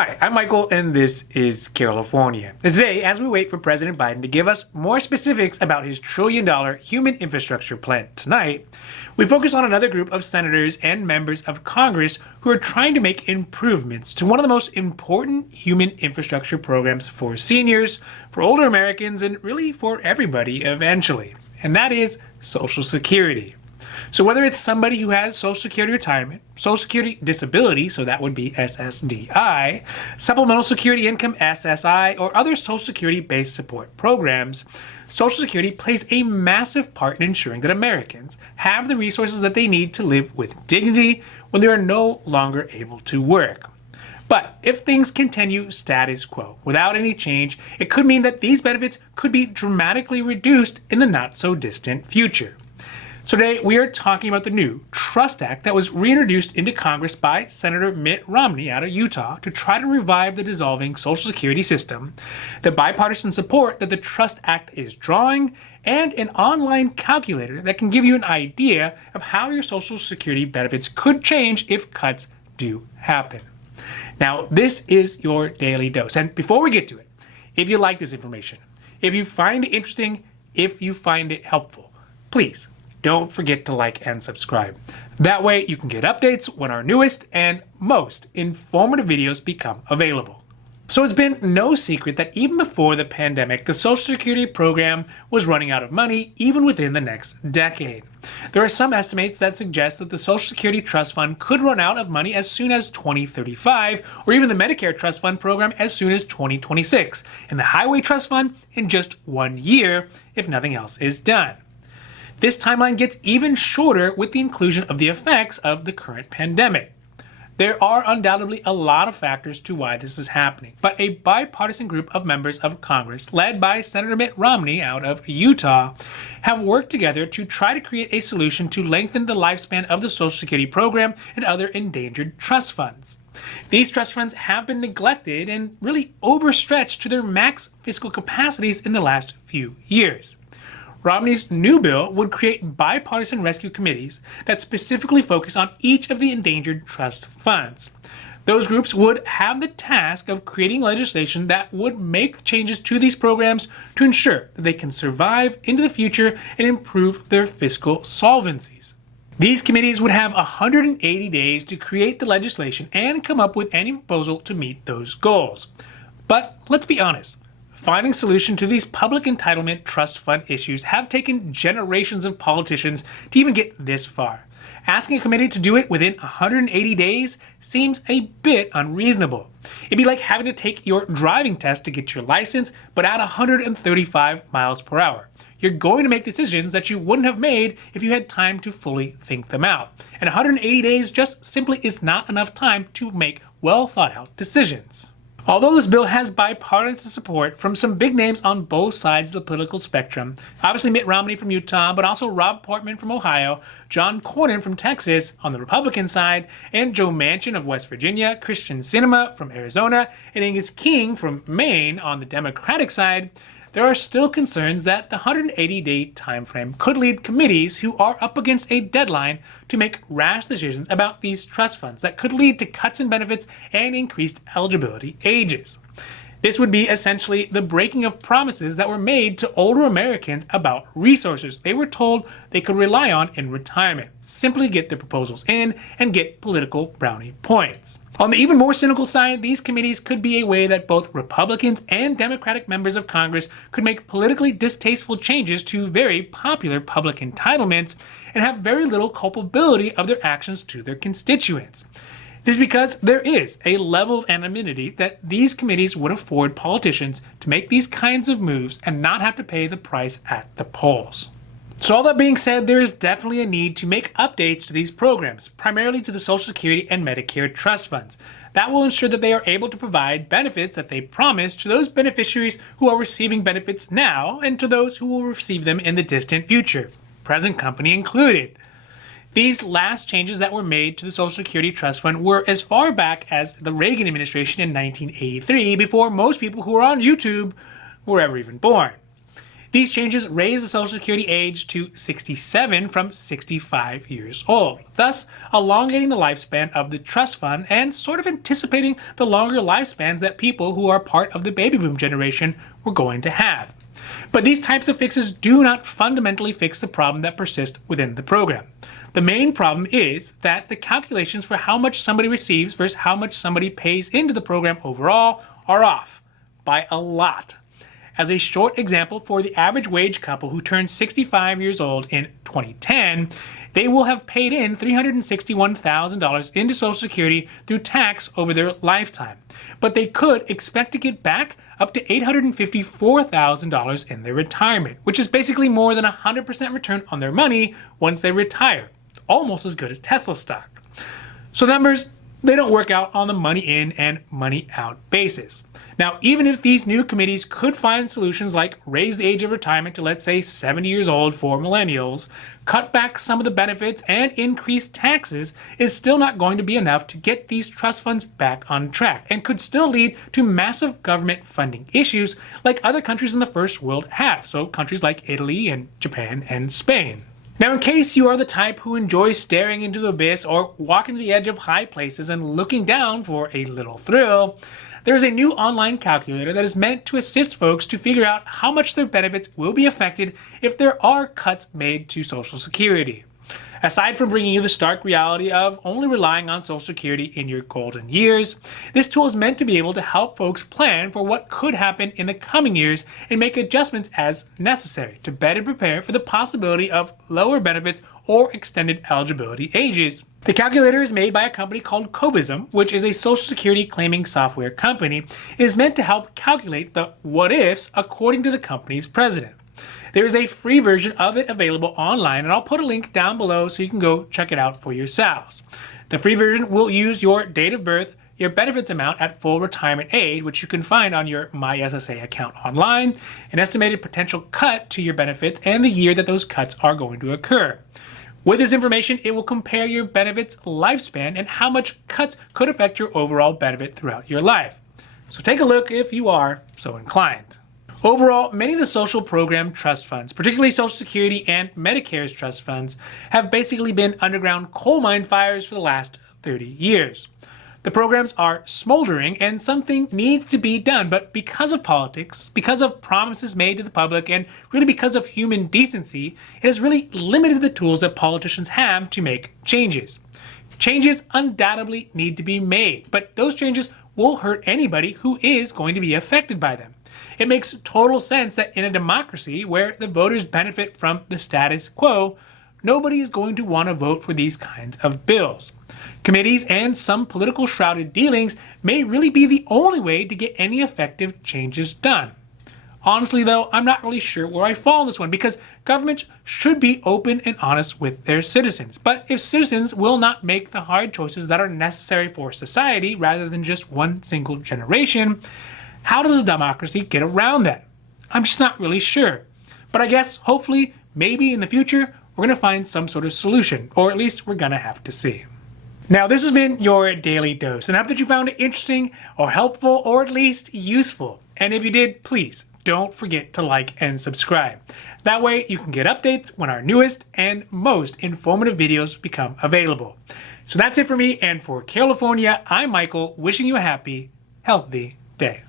Hi, I'm Michael, and this is California. And today, as we wait for President Biden to give us more specifics about his trillion-dollar human infrastructure plan tonight, we focus on another group of senators and members of Congress who are trying to make improvements to one of the most important human infrastructure programs for seniors, for older Americans, and really for everybody eventually. And that is Social Security. So whether it's somebody who has Social Security retirement, Social Security disability, so that would be SSDI, Supplemental Security Income, SSI, or other Social Security-based support programs, Social Security plays a massive part in ensuring that Americans have the resources that they need to live with dignity when they are no longer able to work. But if things continue status quo without any change, it could mean that these benefits could be dramatically reduced in the not-so-distant future. So today, we are talking about the new Trust Act that was reintroduced into Congress by Senator Mitt Romney out of Utah to try to revive the dissolving Social Security system, the bipartisan support that the Trust Act is drawing, and an online calculator that can give you an idea of how your Social Security benefits could change if cuts do happen. Now, this is your daily dose. And before we get to it, if you like this information, if you find it interesting, if you find it helpful, please don't forget to like and subscribe. That way you can get updates when our newest and most informative videos become available. So it's been no secret that even before the pandemic, the Social Security program was running out of money even within the next decade. There are some estimates that suggest that the Social Security Trust Fund could run out of money as soon as 2035, or even the Medicare Trust Fund program as soon as 2026, and the Highway Trust Fund in just 1 year if nothing else is done. This timeline gets even shorter with the inclusion of the effects of the current pandemic. There are undoubtedly a lot of factors to why this is happening, but a bipartisan group of members of Congress, led by Senator Mitt Romney out of Utah, have worked together to try to create a solution to lengthen the lifespan of the Social Security program and other endangered trust funds. These trust funds have been neglected and really overstretched to their max fiscal capacities in the last few years. Romney's new bill would create bipartisan rescue committees that specifically focus on each of the endangered trust funds. Those groups would have the task of creating legislation that would make changes to these programs to ensure that they can survive into the future and improve their fiscal solvencies. These committees would have 180 days to create the legislation and come up with any proposal to meet those goals. But let's be honest. Finding solution to these public entitlement trust fund issues have taken generations of politicians to even get this far. Asking a committee to do it within 180 days seems a bit unreasonable. It'd be like having to take your driving test to get your license, but at 135 miles per hour. You're going to make decisions that you wouldn't have made if you had time to fully think them out. And 180 days just simply is not enough time to make well thought out decisions. Although this bill has bipartisan support from some big names on both sides of the political spectrum, obviously Mitt Romney from Utah, but also Rob Portman from Ohio, John Cornyn from Texas on the Republican side, and Joe Manchin of West Virginia, Christian Sinema from Arizona, and Angus King from Maine on the Democratic side, there are still concerns that the 180-day timeframe could lead committees who are up against a deadline to make rash decisions about these trust funds that could lead to cuts in benefits and increased eligibility ages. This would be essentially the breaking of promises that were made to older Americans about resources they were told they could rely on in retirement. Simply get the proposals in and get political brownie points. On the even more cynical side, these committees could be a way that both Republicans and Democratic members of Congress could make politically distasteful changes to very popular public entitlements and have very little culpability of their actions to their constituents. This is because there is a level of anonymity that these committees would afford politicians to make these kinds of moves and not have to pay the price at the polls. So all that being said, there is definitely a need to make updates to these programs, primarily to the Social Security and Medicare trust funds. That will ensure that they are able to provide benefits that they promise to those beneficiaries who are receiving benefits now and to those who will receive them in the distant future, present company included. These last changes that were made to the Social Security Trust Fund were as far back as the Reagan administration in 1983, before most people who are on YouTube were ever even born. These changes raise the Social Security age to 67 from 65 years old, thus elongating the lifespan of the trust fund and sort of anticipating the longer lifespans that people who are part of the baby boom generation were going to have. But these types of fixes do not fundamentally fix the problem that persists within the program. The main problem is that the calculations for how much somebody receives versus how much somebody pays into the program overall are off by a lot. As a short example, for the average wage couple who turned 65 years old in 2010, they will have paid in $361,000 into Social Security through tax over their lifetime. But they could expect to get back up to $854,000 in their retirement, which is basically more than 100% return on their money once they retire. Almost as good as Tesla stock. So numbers, they don't work out on the money in and money out basis. Now, even if these new committees could find solutions like raise the age of retirement to, let's say, 70 years old for millennials, cut back some of the benefits, and increase taxes, it's still not going to be enough to get these trust funds back on track and could still lead to massive government funding issues like other countries in the first world have, so countries like Italy and Japan and Spain. Now, in case you are the type who enjoys staring into the abyss or walking to the edge of high places and looking down for a little thrill, there's a new online calculator that is meant to assist folks to figure out how much their benefits will be affected if there are cuts made to Social Security. Aside from bringing you the stark reality of only relying on Social Security in your golden years, this tool is meant to be able to help folks plan for what could happen in the coming years and make adjustments as necessary to better prepare for the possibility of lower benefits or extended eligibility ages. The calculator is made by a company called Covism, which is a Social Security claiming software company. It is meant to help calculate the what-ifs according to the company's president. There is a free version of it available online, and I'll put a link down below so you can go check it out for yourselves. The free version will use your date of birth, your benefits amount at full retirement age, which you can find on your My SSA account online, an estimated potential cut to your benefits, and the year that those cuts are going to occur. With this information, it will compare your benefits lifespan and how much cuts could affect your overall benefit throughout your life. So take a look if you are so inclined. Overall, many of the social program trust funds, particularly Social Security and Medicare's trust funds, have basically been underground coal mine fires for the last 30 years. The programs are smoldering and something needs to be done, but because of politics, because of promises made to the public, and really because of human decency, it has really limited the tools that politicians have to make changes. Changes undoubtedly need to be made, but those changes will hurt anybody who is going to be affected by them. It makes total sense that in a democracy where the voters benefit from the status quo, nobody is going to want to vote for these kinds of bills. Committees and some political shrouded dealings may really be the only way to get any effective changes done. Honestly, though, I'm not really sure where I fall on this one because governments should be open and honest with their citizens. But if citizens will not make the hard choices that are necessary for society rather than just one single generation, how does a democracy get around that? I'm just not really sure. But I guess, hopefully, maybe in the future, we're going to find some sort of solution, or at least we're going to have to see. Now, this has been your Daily Dose, and I hope that you found it interesting or helpful or at least useful. And if you did, please don't forget to like and subscribe. That way you can get updates when our newest and most informative videos become available. So that's it for me, and for California, I'm Michael, wishing you a happy, healthy day.